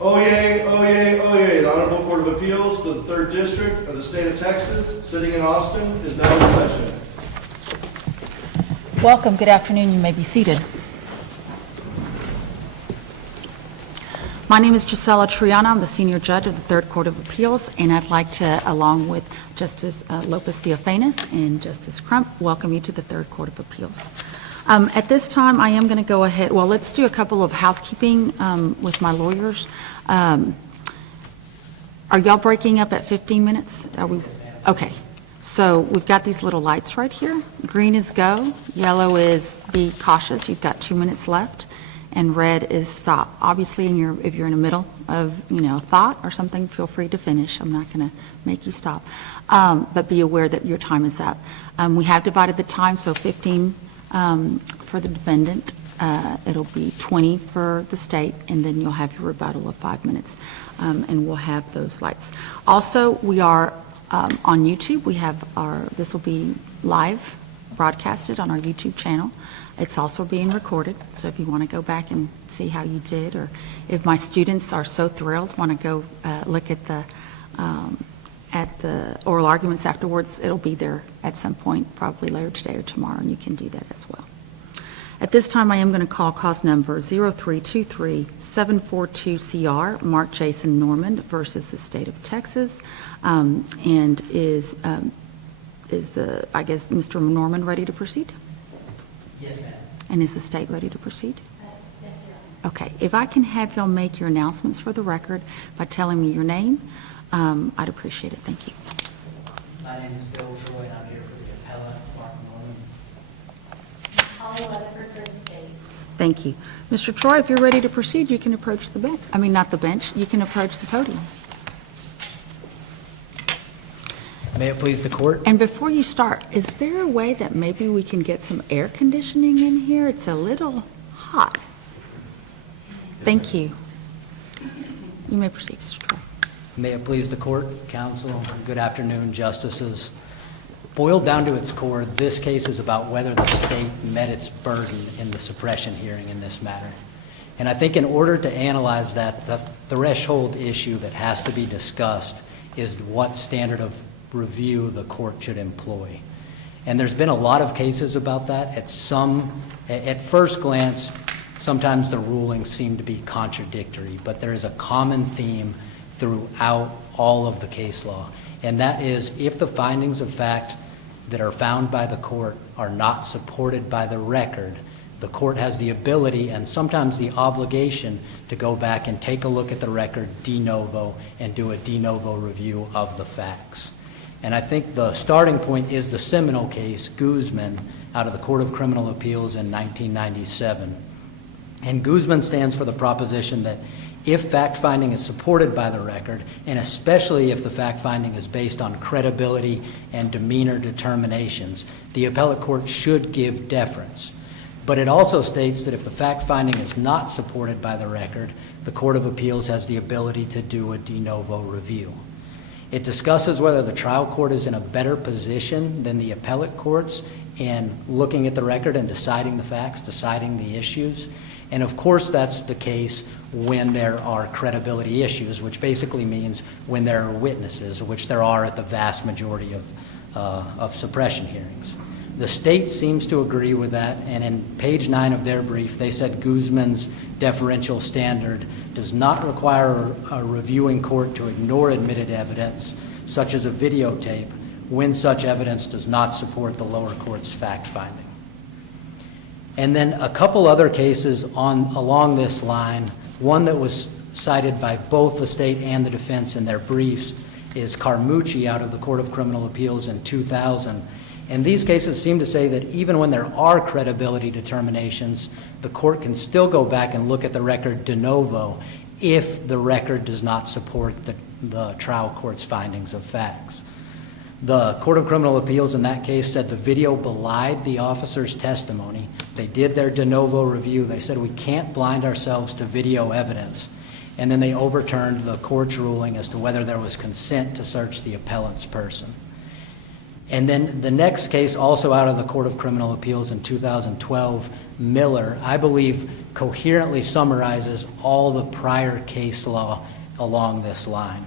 Oyez, oyez, oyez. The Honorable Court of Appeals for the 3rd District of the State of Texas, sitting in Austin, is now in session. Welcome. Good afternoon. You may be seated. My name is Gisela Triana. I'm the senior judge of the 3rd Court of Appeals, and I'd like to, along with Justice Lopez Theophanis and Justice Crump, welcome you to the 3rd Court of Appeals. At this time, I am going to go ahead. Well, let's do a couple of housekeeping with my lawyers. Are y'all breaking up at 15 minutes? Are we? Okay. So we've got these little lights right here. Green is go, yellow is be cautious, you've got 2 minutes left, and red is stop. Obviously, if you're in the middle of thought or something, feel free to finish. I'm not going to make you stop, but be aware that your time is up. We have divided the time, so 15 for the defendant, it'll be 20 for the state, and then you'll have your rebuttal of 5 minutes, and we'll have those lights. Also, we are on YouTube. We have this will be live broadcasted on our YouTube channel. It's also being recorded, so if you want to go back and see how you did, or if my students are so thrilled, want to go look at the oral arguments afterwards, it'll be there at some point, probably later today or tomorrow, and you can do that as well. At this time, I am going to call cause number 0323-742-CR, Mark Jason Norman versus the State of Texas, and is Mr. Norman ready to proceed? Yes, ma'am. And is the state ready to proceed? Yes, Your Honor. Okay. If I can have y'all make your announcements for the record by telling me your name, I'd appreciate it. Thank you. My name is Bill Troy, and I'm here for the appellant, Mark Norman. Holly Weatherford for the state. Thank you. Mr. Troy, if you're ready to proceed, you can approach the bench. I mean, not the bench. You can approach the podium. May it please the court? And before you start, is there a way that maybe we can get some air conditioning in here? It's a little hot. Thank you. You may proceed, Mr. Troy. May it please the court, counsel, good afternoon, justices. Boiled down to its core, this case is about whether the state met its burden in the suppression hearing in this matter. And I think in order to analyze that, the threshold issue that has to be discussed is what standard of review the court should employ. And there's been a lot of cases about that. At first glance, sometimes the rulings seem to be contradictory, but there is a common theme throughout all of the case law. And that is, if the findings of fact that are found by the court are not supported by the record, the court has the ability and sometimes the obligation to go back and take a look at the record de novo and do a de novo review of the facts. And I think the starting point is the seminal case, Guzman, out of the Court of Criminal Appeals in 1997. And Guzman stands for the proposition that if fact-finding is supported by the record, and especially if the fact-finding is based on credibility and demeanor determinations, the appellate court should give deference. But it also states that if the fact-finding is not supported by the record, the Court of Appeals has the ability to do a de novo review. It discusses whether the trial court is in a better position than the appellate courts in looking at the record and deciding the facts, deciding the issues. And of course that's the case when there are credibility issues, which basically means when there are witnesses, which there are at the vast majority of suppression hearings. The state seems to agree with that, and in page 9 of their brief, they said Guzman's deferential standard does not require a reviewing court to ignore admitted evidence, such as a videotape, when such evidence does not support the lower court's fact-finding. And then a couple other cases along this line, one that was cited by both the state and the defense in their briefs is Carmucci out of the Court of Criminal Appeals in 2000. And these cases seem to say that even when there are credibility determinations, the court can still go back and look at the record de novo if the record does not support the trial court's findings of facts. The Court of Criminal Appeals in that case said the video belied the officer's testimony. They did their de novo review. They said we can't blind ourselves to video evidence. And then they overturned the court's ruling as to whether there was consent to search the appellant's person. And then the next case, also out of the Court of Criminal Appeals in 2012, Miller, I believe coherently summarizes all the prior case law along this line.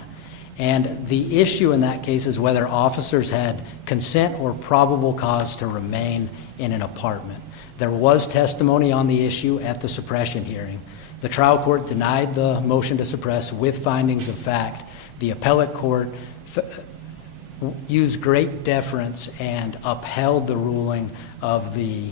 And the issue in that case is whether officers had consent or probable cause to remain in an apartment. There was testimony on the issue at the suppression hearing. The trial court denied the motion to suppress with findings of fact. The appellate court used great deference and upheld the ruling of the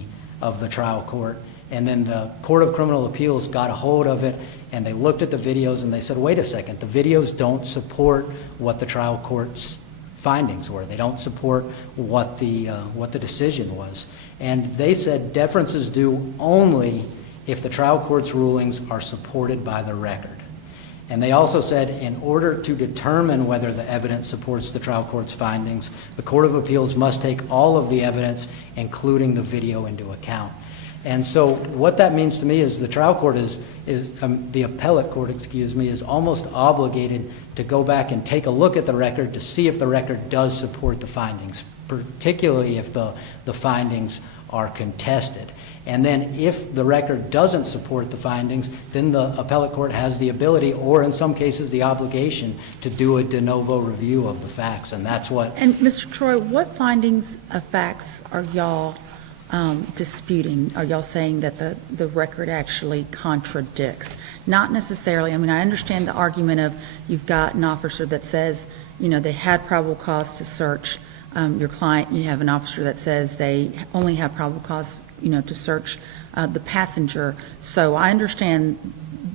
trial court. And then the Court of Criminal Appeals got a hold of it, and they looked at the videos and they said, wait a second, the videos don't support what the trial court's findings were. They don't support what the decision was. And they said deference is due only if the trial court's rulings are supported by the record. And they also said in order to determine whether the evidence supports the trial court's findings, the Court of Appeals must take all of the evidence, including the video, into account. And so what that means to me is the trial court the appellate court, is almost obligated to go back and take a look at the record to see if the record does support the findings, particularly if the findings are contested. And then if the record doesn't support the findings, then the appellate court has the ability, or in some cases the obligation, to do a de novo review of the facts, and that's what... And Mr. Troy, what findings of facts are y'all disputing? Are y'all saying that the record actually contradicts? Not necessarily. I mean, I understand the argument of you've got an officer that says, you know, they had probable cause to search your client. You have an officer that says they only have probable cause, you know, to search the passenger. So I understand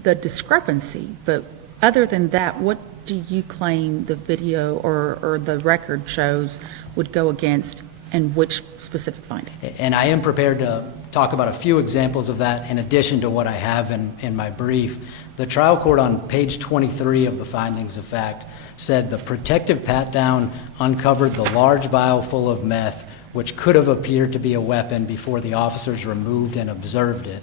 the discrepancy, but other than that, what do you claim the video or the record shows would go against, and which specific finding? And I am prepared to talk about a few examples of that in addition to what I have in my brief. The trial court on page 23 of the findings of fact said the protective pat-down uncovered the large vial full of meth, which could have appeared to be a weapon before the officers removed and observed it.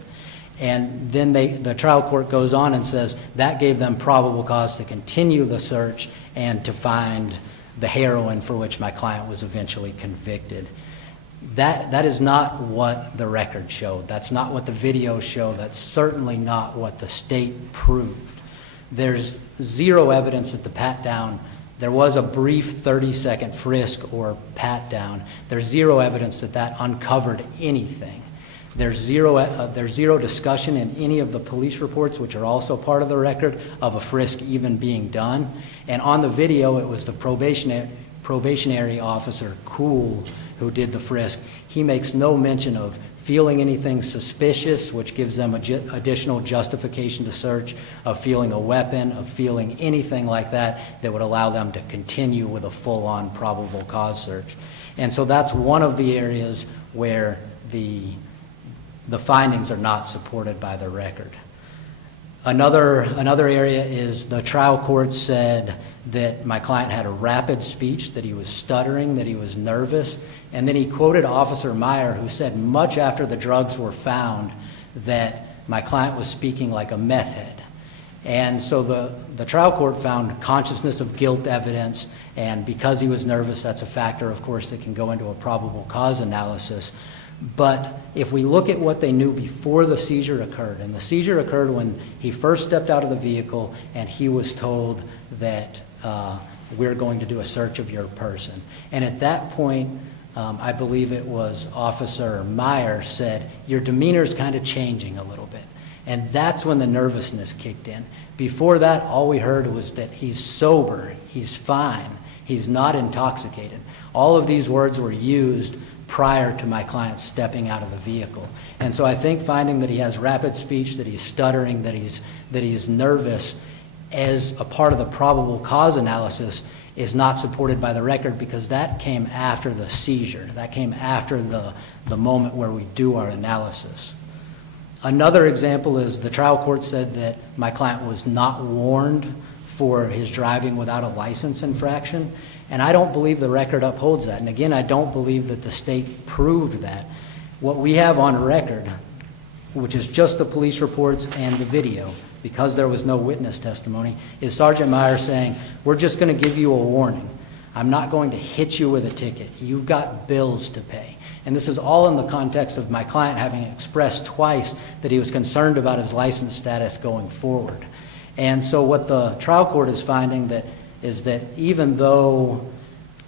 And then the trial court goes on and says that gave them probable cause to continue the search and to find the heroin for which my client was eventually convicted. That is not what the record showed. That's not what the video showed. That's certainly not what the state proved. There's zero evidence that the pat-down, there was a brief 30-second frisk or pat-down. There's zero evidence that that uncovered anything. There's zero discussion in any of the police reports, which are also part of the record, of a frisk even being done. And on the video, it was the probationary officer, Cool, who did the frisk. He makes no mention of feeling anything suspicious, which gives them additional justification to search, of feeling a weapon, of feeling anything like that that would allow them to continue with a full-on probable cause search. And so that's one of the areas where the findings are not supported by the record. Another area is the trial court said that my client had a rapid speech, that he was stuttering, that he was nervous, and then he quoted Officer Meyer, who said much after the drugs were found that my client was speaking like a meth head. And so the trial court found consciousness of guilt evidence, and because he was nervous, that's a factor, of course, that can go into a probable cause analysis. But if we look at what they knew before the seizure occurred, and the seizure occurred when he first stepped out of the vehicle and he was told that we're going to do a search of your person. And at that point, I believe it was Officer Meyer said, your demeanor's kind of changing a little bit. And that's when the nervousness kicked in. Before that, all we heard was that he's sober, he's fine, he's not intoxicated. All of these words were used prior to my client stepping out of the vehicle. And so I think finding that he has rapid speech, that he's stuttering, that he's nervous as a part of the probable cause analysis is not supported by the record, because that came after the seizure. That came after the moment where we do our analysis. Another example is the trial court said that my client was not warned for his driving without a license infraction. And I don't believe the record upholds that. And again, I don't believe that the state proved that. What we have on record, which is just the police reports and the video, because there was no witness testimony, is Sergeant Meyer saying, we're just going to give you a warning. I'm not going to hit you with a ticket. You've got bills to pay. And this is all in the context of my client having expressed twice that he was concerned about his license status going forward. And so what the trial court is finding is that even though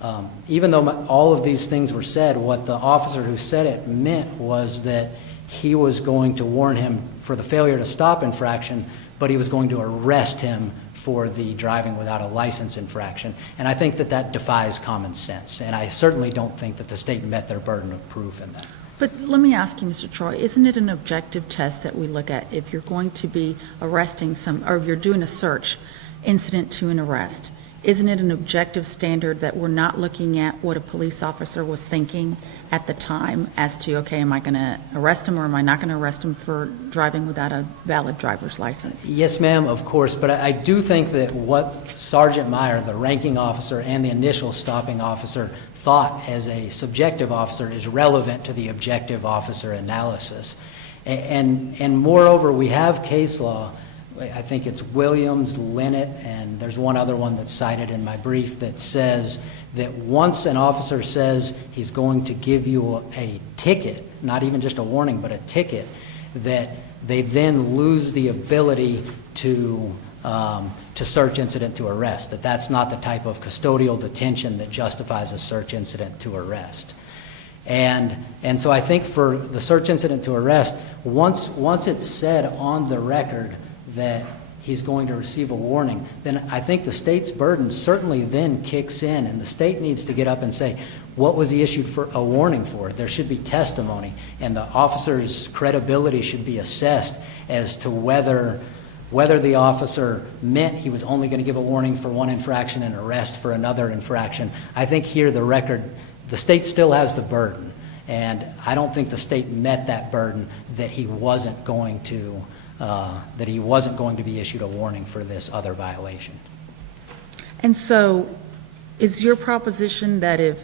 all of these things were said, what the officer who said it meant was that he was going to warn him for the failure to stop infraction, but he was going to arrest him for the driving without a license infraction. And I think that that defies common sense. And I certainly don't think that the state met their burden of proof in that. But let me ask you, Mr. Troy, isn't it an objective test that we look at if you're going to be arresting or if you're doing a search incident to an arrest? Isn't it an objective standard that we're not looking at what a police officer was thinking at the time as to, okay, am I going to arrest him or am I not going to arrest him for driving without a valid driver's license? Yes, ma'am, of course, but I do think that what Sergeant Meyer, the ranking officer and the initial stopping officer, thought as a subjective officer is relevant to the objective officer analysis. And moreover, we have case law. I think it's Williams, Linnett, and there's one other one that's cited in my brief that says that once an officer says he's going to give you a ticket, not even just a warning, but a ticket, that they then lose the ability to search incident to arrest, that's not the type of custodial detention that justifies a search incident to arrest. And so I think for the search incident to arrest, once it's said on the record that he's going to receive a warning, then I think the state's burden certainly then kicks in, and the state needs to get up and say, what was he issued for a warning for? There should be testimony, and the officer's credibility should be assessed as to whether the officer meant he was only going to give a warning for one infraction and arrest for another infraction. I think here the state still has the burden, and I don't think the state met that burden that he wasn't going to be issued a warning for this other violation. And so is your proposition that if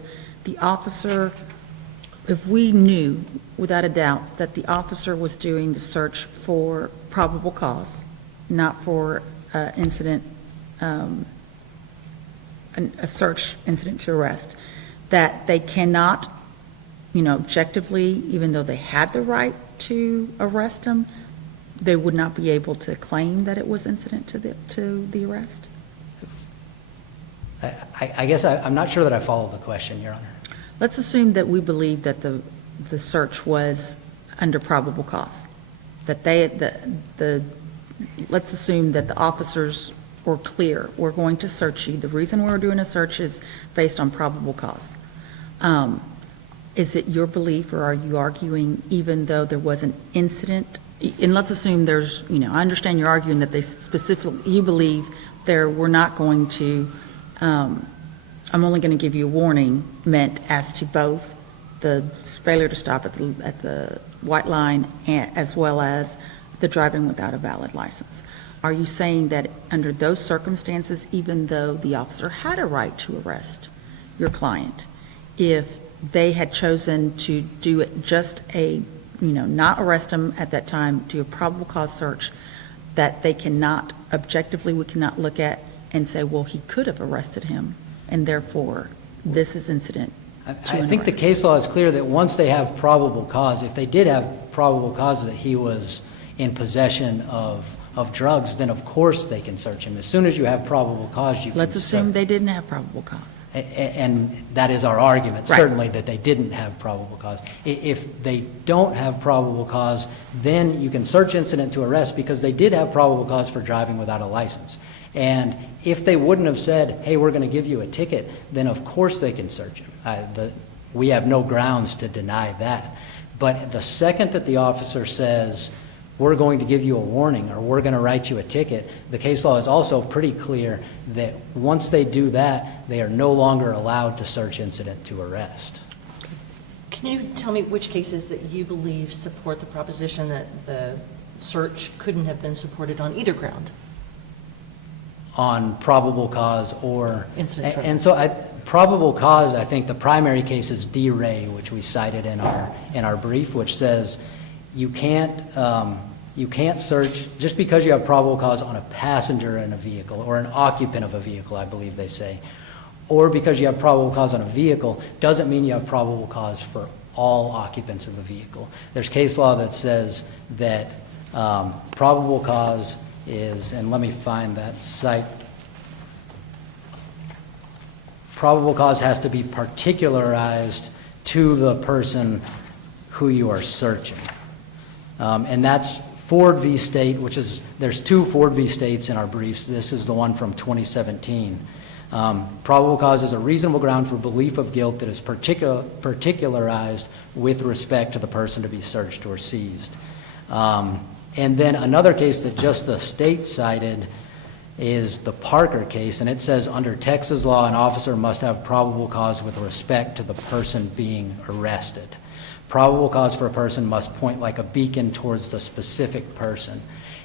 we knew without a doubt that the officer was doing the search for probable cause, not for a search incident to arrest, that they cannot, objectively, even though they had the right to arrest him, they would not be able to claim that it was incident to the arrest? I guess I'm not sure that I follow the question, Your Honor. Let's assume that we believe that the search was under probable cause, that let's assume that the officers were clear, we're going to search you. The reason we're doing a search is based on probable cause. Is it your belief, or are you arguing even though there was an incident? And let's assume there's, I understand you're arguing that you believe we're not going to, I'm only going to give you a warning meant as to both the failure to stop at the white line as well as the driving without a valid license. Are you saying that under those circumstances, even though the officer had a right to arrest your client, if they had chosen to do it just not arrest him at that time, do a probable cause search, that they cannot, objectively, we cannot look at and say, well, he could have arrested him, and therefore, this is incident to an I think the arrest? case law is clear that once they have probable cause, if they did have probable cause that he was in possession of drugs, then of course they can search him. As soon as you have probable cause, you can Let's assume search. they didn't have probable cause. And that is our argument, Right. certainly, that they didn't have probable cause. If they don't have probable cause, then you can search incident to arrest because they did have probable cause for driving without a license. And if they wouldn't have said, hey, we're going to give you a ticket, then of course they can search him. We have no grounds to deny that. But the second that the officer says, we're going to give you a warning or we're going to write you a ticket, the case law is also pretty clear that once they do that, they are no longer allowed to search incident to arrest. Can you tell me which cases that you believe support the proposition that the search couldn't have been supported on either ground? On probable cause or... Incident. And so probable cause, I think the primary case is D. Ray, which we cited in our brief, which says you can't search just because you have probable cause on a passenger in a vehicle or an occupant of a vehicle, I believe they say, or because you have probable cause on a vehicle, doesn't mean you have probable cause for all occupants of the vehicle. There's case law that says that probable cause is, and let me find that site, probable cause has to be particularized to the person who you are searching. And that's Ford v. State, which is, there's two Ford v. States in our briefs. This is the one from 2017. Probable cause is a reasonable ground for belief of guilt that is particularized with respect to the person to be searched or seized. And then another case that just the state cited is the Parker case, and it says under Texas law, an officer must have probable cause with respect to the person being arrested. Probable cause for a person must point like a beacon towards the specific person.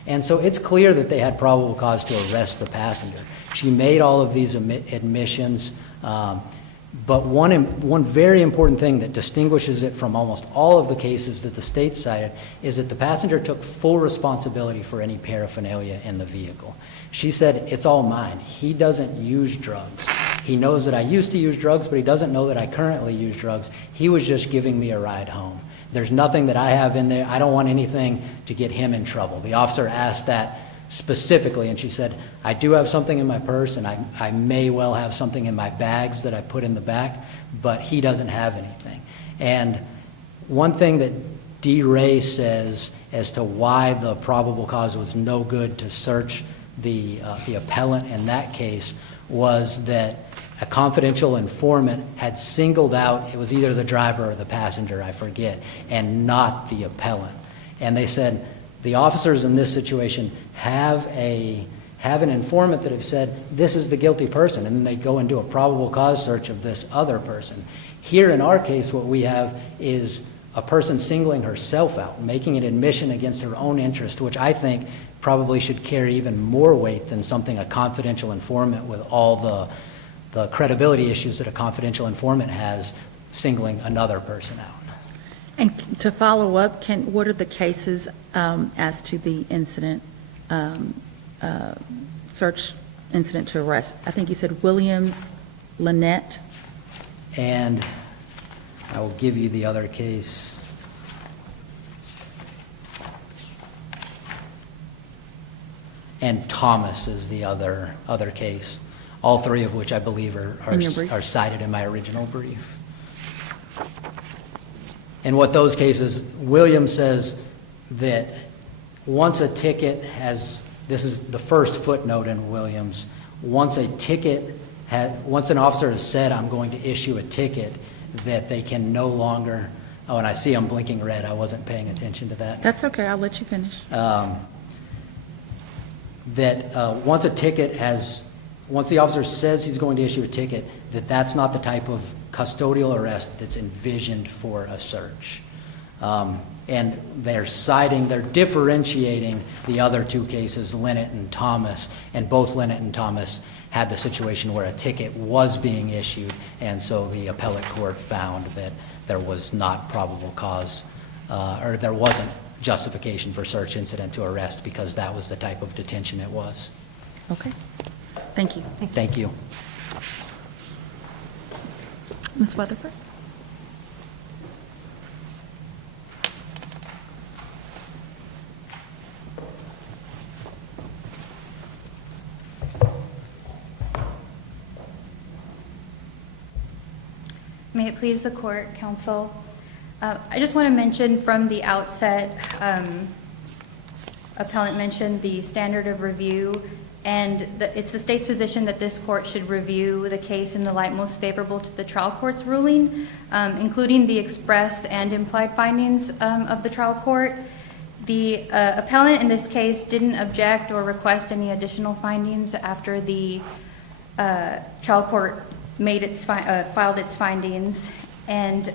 And so it's clear that they had probable cause to arrest the passenger. She made all of these admissions, but one very important thing that distinguishes it from almost all of the cases that the state cited is that the passenger took full responsibility for any paraphernalia in the vehicle. She said, "It's all mine. He doesn't use drugs. He knows that I used to use drugs, but he doesn't know that I currently use drugs. He was just giving me a ride home. There's nothing that I have in there. I don't want anything to get him in trouble." The officer asked that specifically, and she said, "I do have something in my purse, and I may well have something in my bags that I put in the back, but he doesn't have anything." And one thing that D. Ray says as to why the probable cause was no good to search the appellant in that case was that a confidential informant had singled out, it was either the driver or the passenger, I forget, and not the appellant. And they said, the officers in this situation have an informant that have said, this is the guilty person, and then they go and do a probable cause search of this other person. Here in our case, what we have is a person singling herself out, making an admission against her own interest, which I think probably should carry even more weight than something a confidential informant with all the credibility issues that a confidential informant has singling another person out. And to follow up, what are the cases as to the incident, search incident to arrest? I think you said Williams, Lynette. And I will give you the other case. And Thomas is the other case, all three of which I believe In your brief? are cited in my original brief. And what those cases, Williams says that once a ticket has, this is the first footnote in Williams, once an officer has said, I'm going to issue a ticket, that they can no longer, oh, and I see I'm blinking red, I wasn't paying attention to that. That's okay, I'll let you finish. Once the officer says he's going to issue a ticket, that's not the type of custodial arrest that's envisioned for a search. And they're differentiating the other two cases, Lynette and Thomas, and both Lynette and Thomas had the situation where a ticket was being issued, and so the appellate court found that there was not probable cause, or there wasn't justification for search incident to arrest because that was the type of detention it was. Okay, thank you. Thank you. Ms. Weatherford? May it please the court, counsel. I just want to mention from the outset, appellant mentioned the standard of review, and it's the state's position that this court should review the case in the light most favorable to the trial court's ruling, including the express and implied findings of the trial court. The appellant in this case didn't object or request any additional findings after the trial court filed its findings, and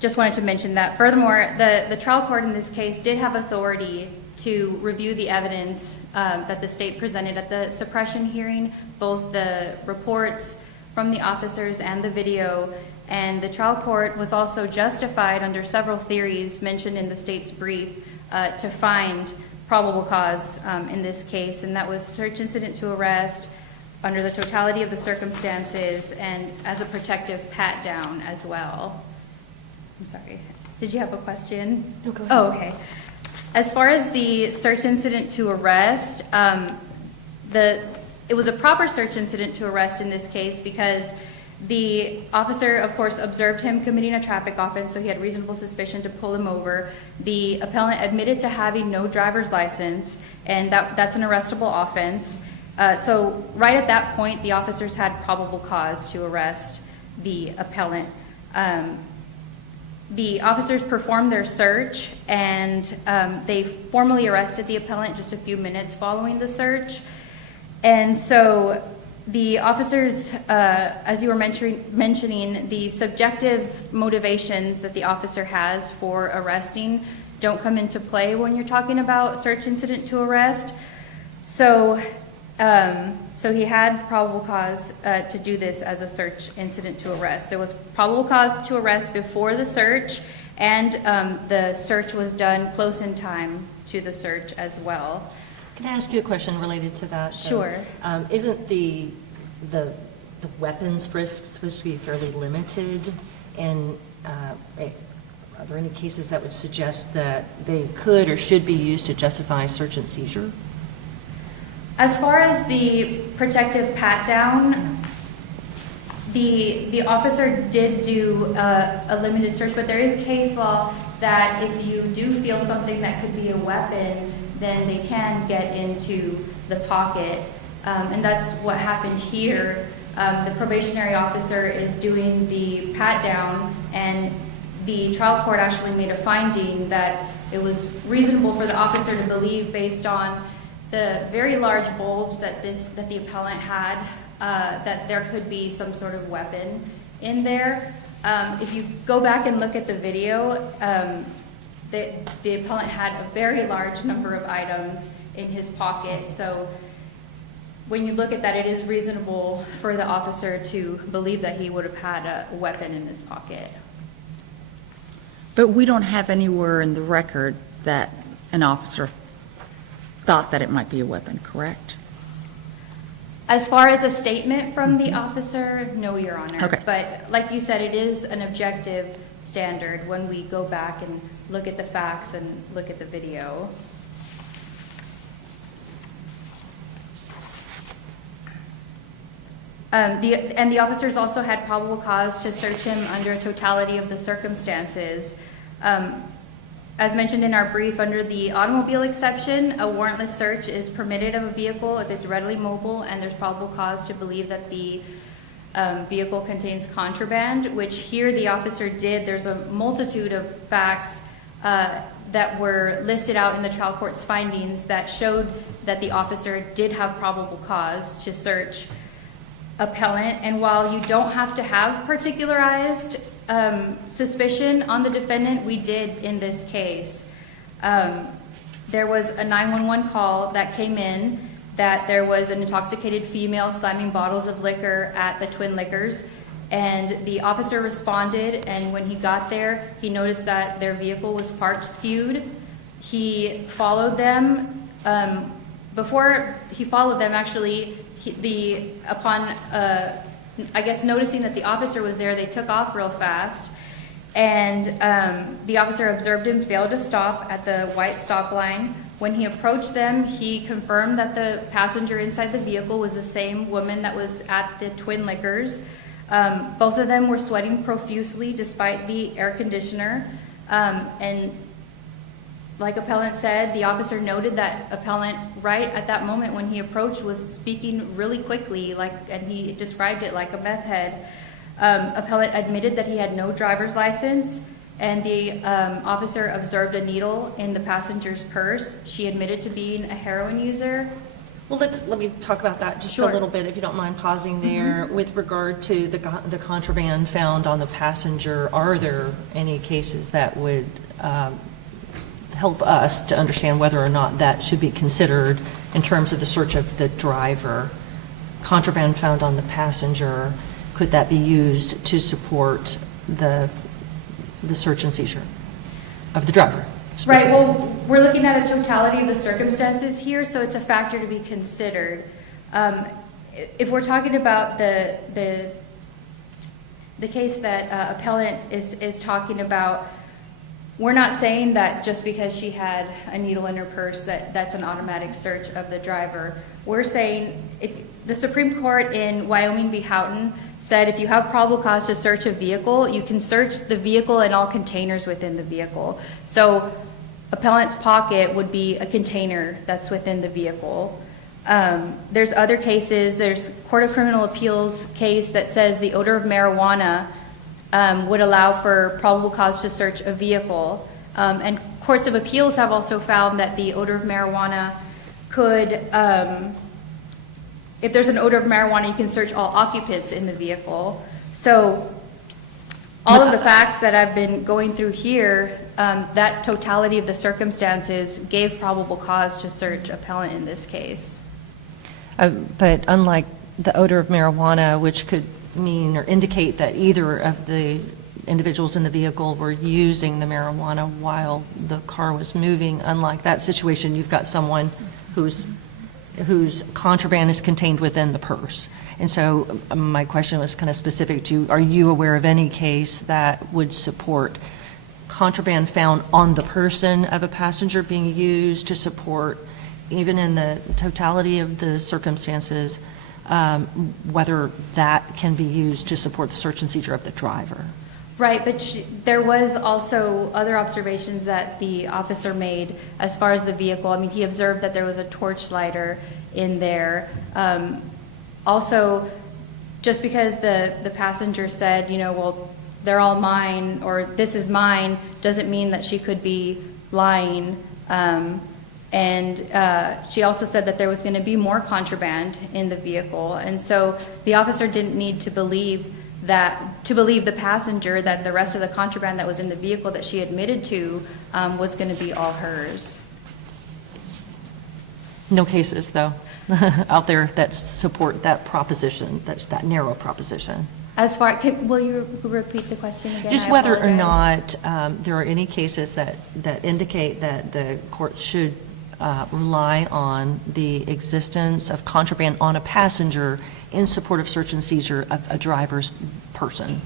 just wanted to mention that. Furthermore, the trial court in this case did have authority to review the evidence that the state presented at the suppression hearing, both the reports from the officers and the video, and the trial court was also justified under several theories mentioned in the state's brief to find probable cause in this case, and that was search incident to arrest under the totality of the circumstances and as a protective pat-down as well. I'm sorry, did you have a question? No, go ahead. Oh, okay. As far as the search incident to arrest, it was a proper search incident to arrest in this case because the officer, of course, observed him committing a traffic offense, so he had reasonable suspicion to pull him over. The appellant admitted to having no driver's license, and that's an arrestable offense. So right at that point, the officers had probable cause to arrest the appellant. The officers performed their search, and they formally arrested the appellant just a few minutes following the search. And so the officers, as you were mentioning, the subjective motivations that the officer has for arresting don't come into play when you're talking about search incident to arrest. So he had probable cause to do this as a search incident to arrest. There was probable cause to arrest before the search, and the search was done close in time to the search as well. Can I ask you a question related to that? though? Sure. Isn't the weapons frisk supposed to be fairly limited? And are there any cases that would suggest that they could or should be used to justify search and seizure? As far as the protective pat-down, the officer did do a limited search, but there is case law that if you do feel something that could be a weapon, then they can get into the pocket. And that's what happened here. The probationary officer is doing the pat-down, and the trial court actually made a finding that it was reasonable for the officer to believe, based on the very large bulge that the appellant had, that there could be some sort of weapon in there. If you go back and look at the video, the appellant had a very large number of items in his pocket. So when you look at that, it is reasonable for the officer to believe that he would have had a weapon in his pocket. But we don't have anywhere in the record that an officer thought that it might be a weapon, correct? As far as a statement from the officer, no, Your Honor. Okay. But like you said, it is an objective standard when we go back and look at the facts and look at the video. The officers also had probable cause to search him under a totality of the circumstances. As mentioned in our brief, under the automobile exception, a warrantless search is permitted of a vehicle if it's readily mobile and there's probable cause to believe that the vehicle contains contraband, which here the officer did. There's a multitude of facts that were listed out in the trial court's findings that showed that the officer did have probable cause to search appellant. And while you don't have to have particularized suspicion on the defendant, we did in this case. There was a 911 call that came in that there was an intoxicated female slamming bottles of liquor at the Twin Liquors, and the officer responded, and when he got there, he noticed that their vehicle was parked skewed. He followed them. Before he followed them, actually, upon I guess noticing that the officer was there, they took off real fast, and the officer observed him fail to stop at the white stop line. When he approached them, he confirmed that the passenger inside the vehicle was the same woman that was at the Twin Liquors. Both of them were sweating profusely despite the air conditioner, and like appellant said, the officer noted that appellant, right at that moment when he approached, was speaking really quickly, and he described it like a meth head. Appellant admitted that he had no driver's license, and the officer observed a needle in the passenger's purse. She admitted to being a heroin user. Well, let me talk about that just Sure. a little bit, if you don't mind pausing there. With regard to the contraband found on the passenger, are there any cases that would help us to understand whether or not that should be considered in terms of the search of the driver? Contraband found on the passenger, could that be used to support the search and seizure of the driver? Right, specific? well, we're looking at a totality of the circumstances here, so it's a factor to be considered. If we're talking about the case that appellant is talking about, we're not saying that just because she had a needle in her purse that's an automatic search of the driver. We're saying, if the Supreme Court in Wyoming v. Houghton said if you have probable cause to search a vehicle, you can search the vehicle and all containers within the vehicle. So appellant's pocket would be a container that's within the vehicle. There's other cases, there's Court of Criminal Appeals case that says the odor of marijuana would allow for probable cause to search a vehicle. And courts of appeals have also found that the odor of marijuana could, if there's an odor of marijuana, you can search all occupants in the vehicle. So all of the facts that I've been going through here, that totality of the circumstances gave probable cause to search appellant in this case. But unlike the odor of marijuana, which could mean or indicate that either of the individuals in the vehicle were using the marijuana while the car was moving, unlike that situation, you've got someone whose contraband is contained within the purse. And so my question was kind of specific to, are you aware of any case that would support contraband found on the person of a passenger being used to support, even in the totality of the circumstances, whether that can be used to support the search and seizure of the driver? Right, but there was also other observations that the officer made as far as the vehicle. I mean, he observed that there was a torch lighter in there. Also, just because the passenger said, you know, well, they're all mine, or this is mine, doesn't mean that she could be lying. And she also said that there was going to be more contraband in the vehicle. And so the officer didn't need to believe the passenger that the rest of the contraband that was in the vehicle that she admitted to was going to be all hers. No cases, though, out there that support that proposition, that narrow proposition. As far, will you repeat the question again? Just I whether or apologize. not there are any cases that indicate that the court should rely on the existence of contraband on a passenger in support of search and seizure of a driver's person.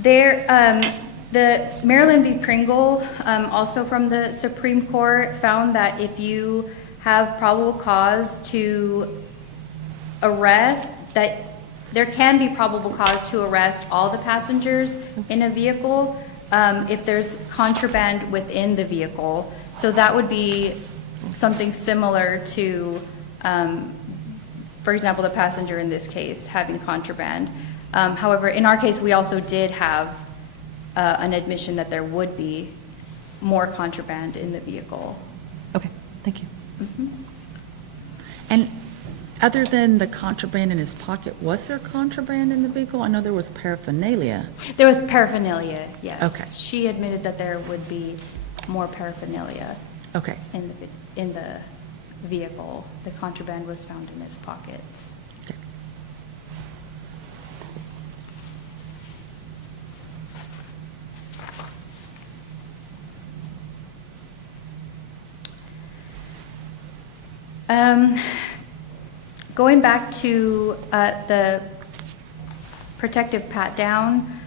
The Maryland v. Pringle, also from the Supreme Court, found that if you have probable cause to arrest, that there can be probable cause to arrest all the passengers in a vehicle if there's contraband within the vehicle. So that would be something similar to, for example, the passenger in this case having contraband. However, in our case, we also did have an admission that there would be more contraband in the vehicle. Okay, thank you. And other than the contraband in his pocket, was there contraband in the vehicle? I know there was paraphernalia. There was paraphernalia, yes. Okay. She admitted that there would be more paraphernalia Okay. in the vehicle. The contraband was found in his pockets. Okay. Going back to the protective pat-down,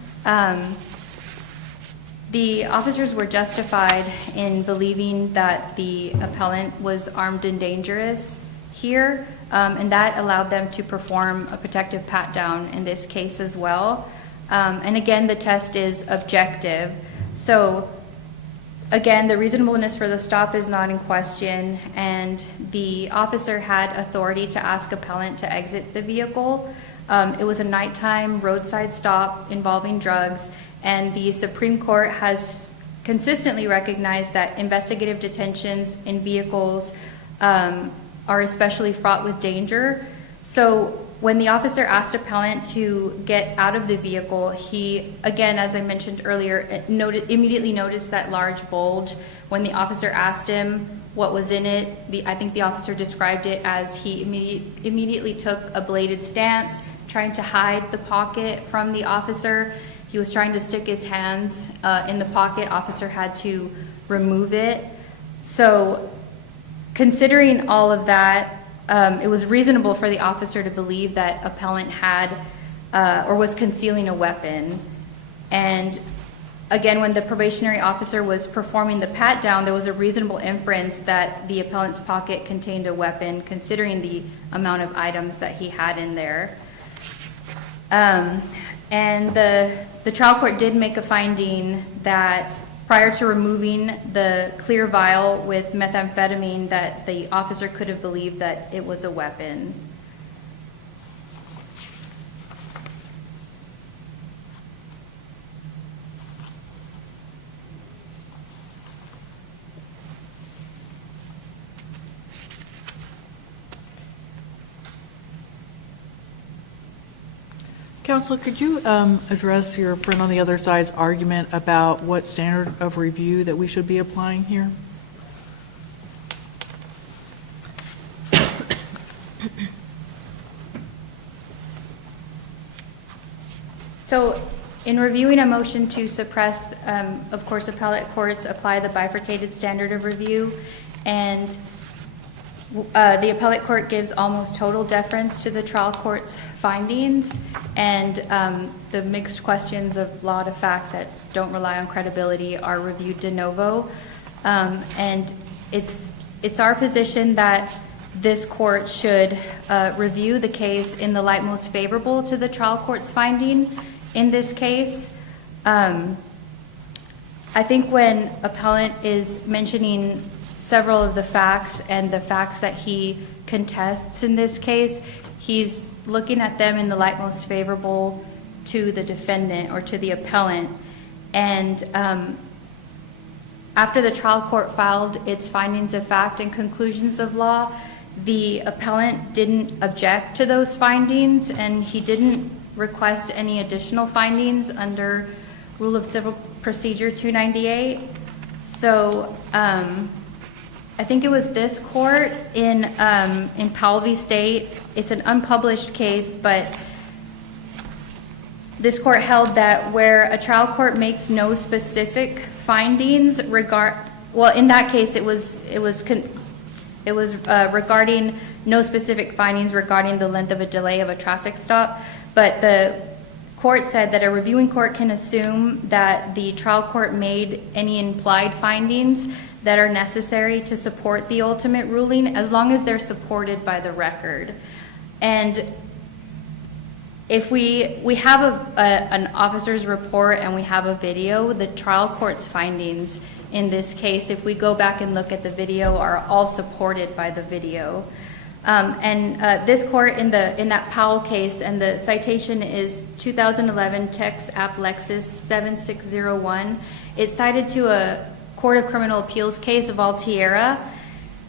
the officers were justified in believing that the appellant was armed and dangerous here, and that allowed them to perform a protective pat-down in this case as well. And again, the test is objective. So again, the reasonableness for the stop is not in question, and the officer had authority to ask appellant to exit the vehicle. It was a nighttime roadside stop involving drugs, and the Supreme Court has consistently recognized that investigative detentions in vehicles are especially fraught with danger. So when the officer asked appellant to get out of the vehicle, he, again, as I mentioned earlier, immediately noticed that large bulge. When the officer asked him what was in it, I think the officer described it as he immediately took a bladed stance, trying to hide the pocket from the officer. He was trying to stick his hands in the pocket. Officer had to remove it. So considering all of that, it was reasonable for the officer to believe that appellant had or was concealing a weapon. And again, when the probationary officer was performing the pat-down, there was a reasonable inference that the appellant's pocket contained a weapon, considering the amount of items that he had in there. And the trial court did make a finding that prior to removing the clear vial with methamphetamine, that the officer could have believed that it was a weapon. Counselor, could you address your friend on the other side's argument about what standard of review that we should be applying here? So in reviewing a motion to suppress, of course, appellate courts apply the bifurcated standard of review, and the appellate court gives almost total deference to the trial court's findings, and the mixed questions of law to fact that don't rely on credibility are reviewed de novo. And it's our position that this court should review the case in the light most favorable to the trial court's finding in this case. I think when appellant is mentioning several of the facts and the facts that he contests in this case, he's looking at them in the light most favorable to the defendant or to the appellant. And after the trial court filed its findings of fact and conclusions of law, the appellant didn't object to those findings, and he didn't request any additional findings under Rule of Civil Procedure 298. So I think it was this court in Powell v. State. It's an unpublished case, but this court held that where a trial court makes no specific findings in that case it was regarding no specific findings regarding the length of a delay of a traffic stop, but the court said that a reviewing court can assume that the trial court made any implied findings that are necessary to support the ultimate ruling, as long as they're supported by the record. And if we have an officer's report and we have a video, the trial court's findings in this case, if we go back and look at the video, are all supported by the video. This court in that Powell case, and the citation is 2011 Tex App Lexus 7601. It's cited to a Court of Criminal Appeals case of Altiera,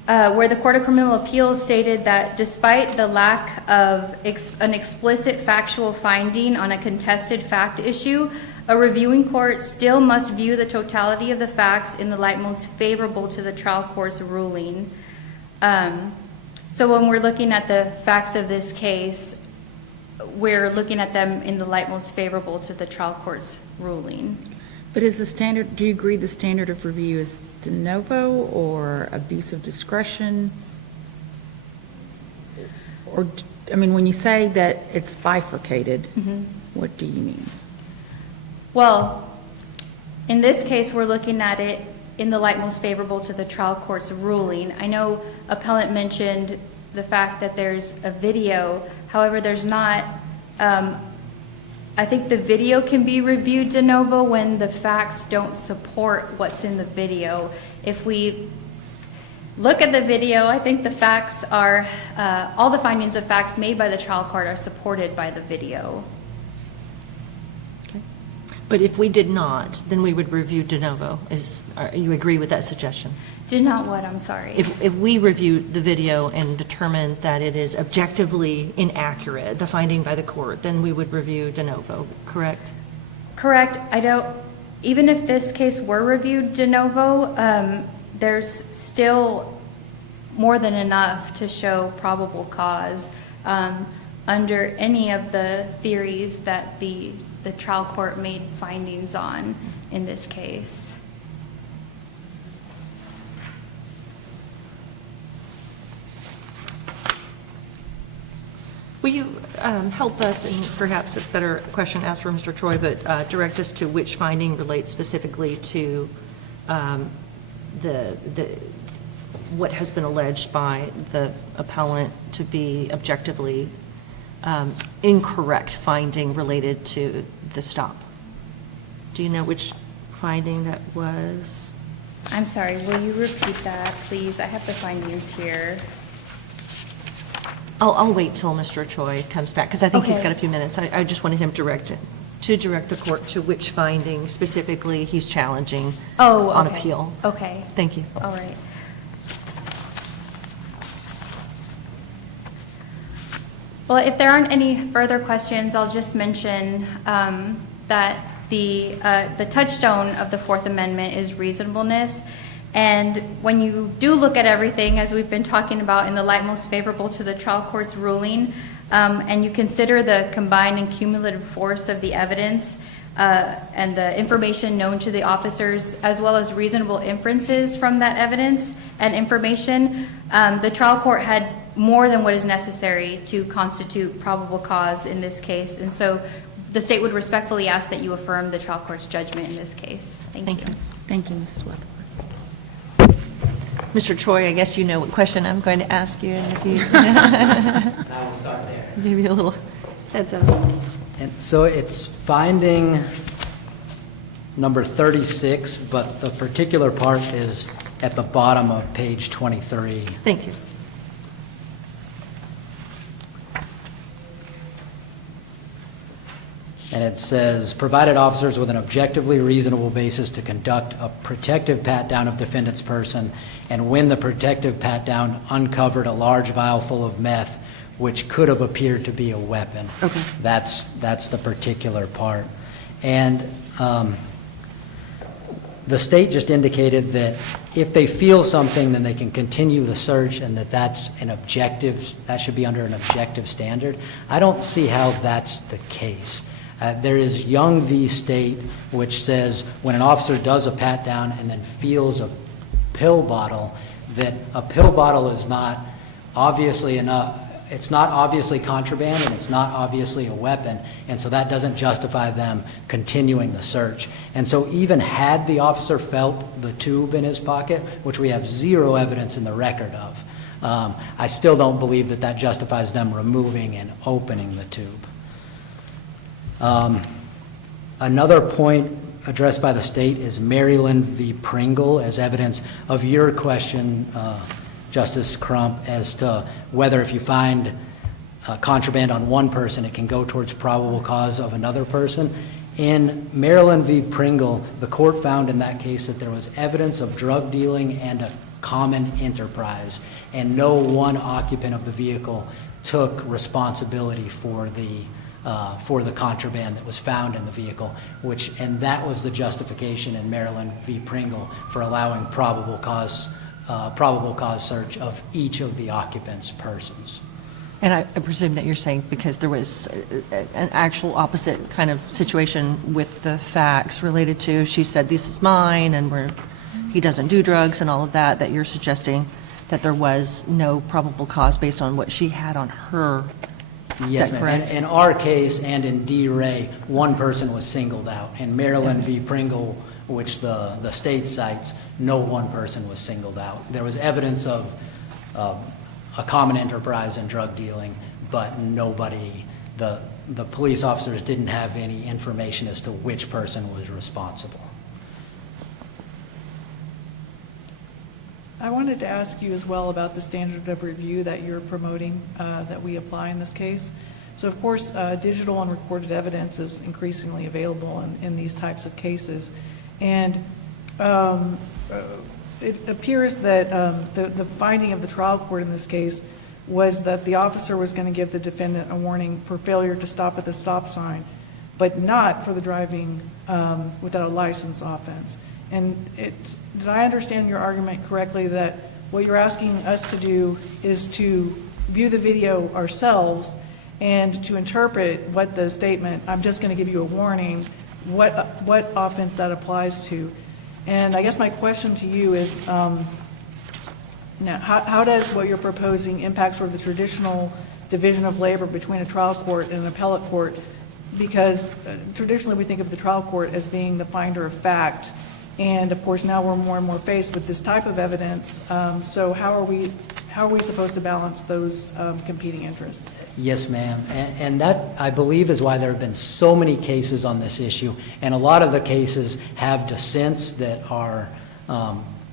where the Court of Criminal Appeals stated that despite the lack of an explicit factual finding on a contested fact issue, a reviewing court still must view the totality of the facts in the light most favorable to the trial court's ruling. So when we're looking at the facts of this case, we're looking at them in the light most favorable to the trial court's ruling. But is the standard, do you agree the standard of review is de novo or abuse of discretion? Or, I mean, when you say that it's bifurcated, what do you mean? Well, in this case, we're looking at it in the light most favorable to the trial court's ruling. I know appellant mentioned the fact that there's a video. However, there's not. I think the video can be reviewed de novo when the facts don't support what's in the video. If we look at the video, I think the facts are, all the findings of facts made by the trial court are supported by the video. But if we did not, then we would review de novo. You agree with that suggestion? Did not what? I'm sorry. If we review the video and determine that it is objectively inaccurate, the finding by the court, then we would review de novo, correct? Correct. Even if this case were reviewed de novo, there's still more than enough to show probable cause under any of the theories that the the trial court made findings on in this case. Will you help us, and perhaps it's a better question asked for Mr. Troy, but direct us to which finding relates specifically to what has been alleged by the appellant to be objectively incorrect finding related to the stop? Do you know which finding that was? I'm sorry, will you repeat that, please? I have the findings here. I'll wait till Mr. Troy comes back, because I think he's Okay. got a few minutes. I just wanted him to direct the court to which finding specifically he's challenging Oh, on okay. appeal. Okay, Thank you. all right. Well, if there aren't any further questions, I'll just mention that the touchstone of the Fourth Amendment is reasonableness. And when you do look at everything, as we've been talking about, in the light most favorable to the trial court's ruling, and you consider the combined and cumulative force of the evidence and the information known to the officers, as well as reasonable inferences from that evidence and information, the trial court had more than what is necessary to constitute probable cause in this case. And so the state would respectfully ask that you affirm the trial court's judgment in this case. Thank you. Thank you, Mrs. Weatherford. Mr. Troy, I guess you know what question I'm going to ask you, and if you I will start there. give you a little heads up. And so it's finding number 36, but the particular part is at the bottom of page 23. Thank you. And it says, provided officers with an objectively reasonable basis to conduct a protective pat-down of defendant's person, and when the protective pat-down uncovered a large vial full of meth, which could have appeared to be a weapon. Okay. That's the particular part. And the state just indicated that if they feel something, then they can continue the search, and that's an objective, that should be under an objective standard. I don't see how that's the case. There is Young v. State, which says when an officer does a pat-down and then feels a pill bottle, that a pill bottle is not obviously enough, it's not obviously contraband and it's not obviously a weapon, and so that doesn't justify them continuing the search. And so even had the officer felt the tube in his pocket, which we have zero evidence in the record of, I still don't believe that that justifies them removing and opening the tube. Another point addressed by the state is Maryland v. Pringle as evidence of your question, Justice Crump, as to whether if you find contraband on one person, it can go towards probable cause of another person. In Maryland v. Pringle, the court found in that case that there was evidence of drug dealing and a common enterprise, and no one occupant of the vehicle took responsibility for the contraband that was found in the vehicle, and that was the justification in Maryland v. Pringle for allowing probable cause search of each of the occupants' persons. And I presume that you're saying because there was an actual opposite kind of situation with the facts related to, she said, this is mine, and he doesn't do drugs and all of that, that you're suggesting that there was no probable cause based on what she had on her. Yes, Is that ma'am. correct? In our case and in D. Ray, one person was singled out. In Maryland v. Pringle, which the state cites, no one person was singled out. There was evidence of a common enterprise and drug dealing, but nobody, the police officers didn't have any information as to which person was responsible. I wanted to ask you as well about the standard of review that you're promoting, that we apply in this case. So of course, digital and recorded evidence is increasingly available in these types of cases. And it appears that the finding of the trial court in this case was that the officer was going to give the defendant a warning for failure to stop at the stop sign, but not for the driving without a license offense. And did I understand your argument correctly that what you're asking us to do is to view the video ourselves And to interpret what the statement, I'm just going to give you a warning, what offense that applies to. And I guess my question to you is, now, how does what you're proposing impact sort of the traditional division of labor between a trial court and an appellate court? Because traditionally, we think of the trial court as being the finder of fact. And of course, now we're more and more faced with this type of evidence. So how are we supposed to balance those competing interests? Yes, ma'am. And that, I believe, is why there have been so many cases on this issue. And a lot of the cases have dissents that are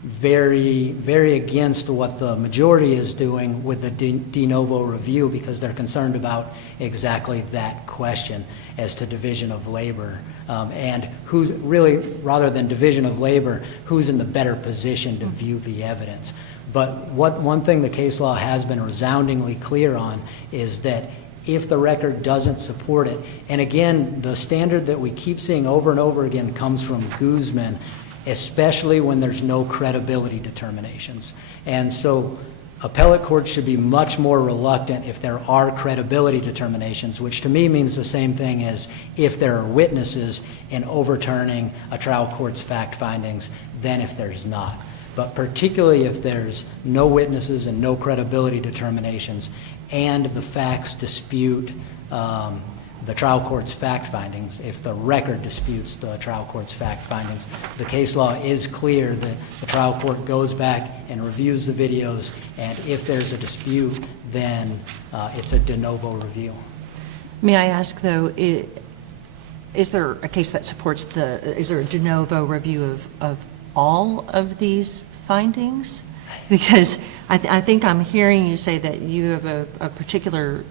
very, very against what the majority is doing with the de novo review, because they're concerned about exactly that question as to division of labor. And who's really, rather than division of labor, who's in the better position to view the evidence. But one thing the case law has been resoundingly clear on is that if the record doesn't support it, and again, the standard that we keep seeing over and over again comes from Guzman, especially when there's no credibility determinations. And so appellate courts should be much more reluctant if there are credibility determinations, which to me means the same thing as if there are witnesses in overturning a trial court's fact findings than if there's not. But particularly if there's no witnesses and no credibility determinations and the facts dispute the trial court's fact findings, if the record disputes the trial court's fact findings, the case law is clear that the trial court goes back and reviews the videos, and if there's a dispute, then it's a de novo review. May I ask, though, is there a case that supports is there a de novo review of all of these findings? Because I think I'm hearing you say that you have a particular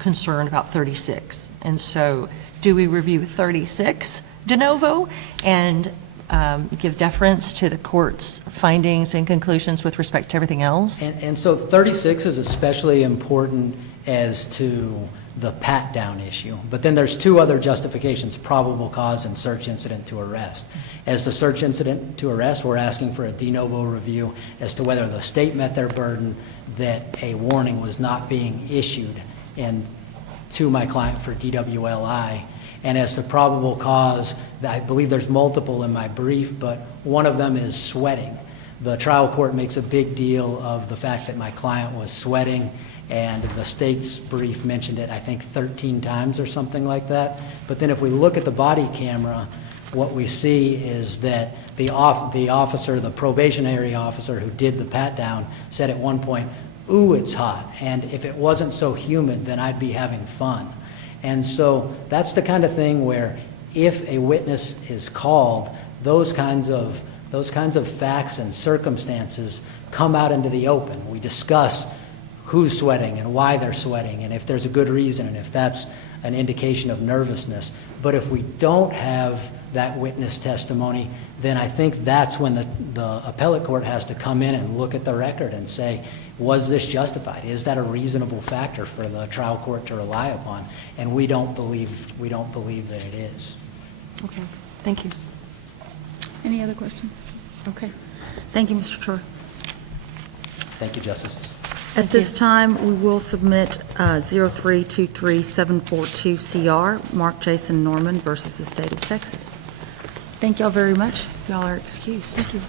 concern about 36. And so do we review 36 de novo and give deference to the court's findings and conclusions with respect to everything else? And so 36 is especially important as to the pat-down issue. But then there's two other justifications, probable cause and search incident to arrest. As the search incident to arrest, we're asking for a de novo review as to whether the state met their burden that a warning was not being issued to my client for DWLI. And as to probable cause, I believe there's multiple in my brief, but one of them is sweating. The trial court makes a big deal of the fact that my client was sweating, and the state's brief mentioned it, I think, 13 times or something like that. But then if we look at the body camera, what we see is that the officer, the probationary officer who did the pat-down, said at one point, "Ooh, it's hot, and if it wasn't so humid, then I'd be having fun." And so that's the kind of thing where if a witness is called, those kinds of facts and circumstances come out into the open. We discuss who's sweating and why they're sweating, and if there's a good reason, and if that's an indication of nervousness. But if we don't have that witness testimony, then I think that's when the appellate court has to come in and look at the record and say, was this justified? Is that a reasonable factor for the trial court to rely upon? And we don't believe that it is. Okay, thank you. Any other questions? Okay. Thank you, Mr. Troy. Thank you, Justices. At this time, we will submit 0323742 CR, Mark Jason Norman versus the State of Texas. Thank y'all very much. Y'all are excused. Thank you.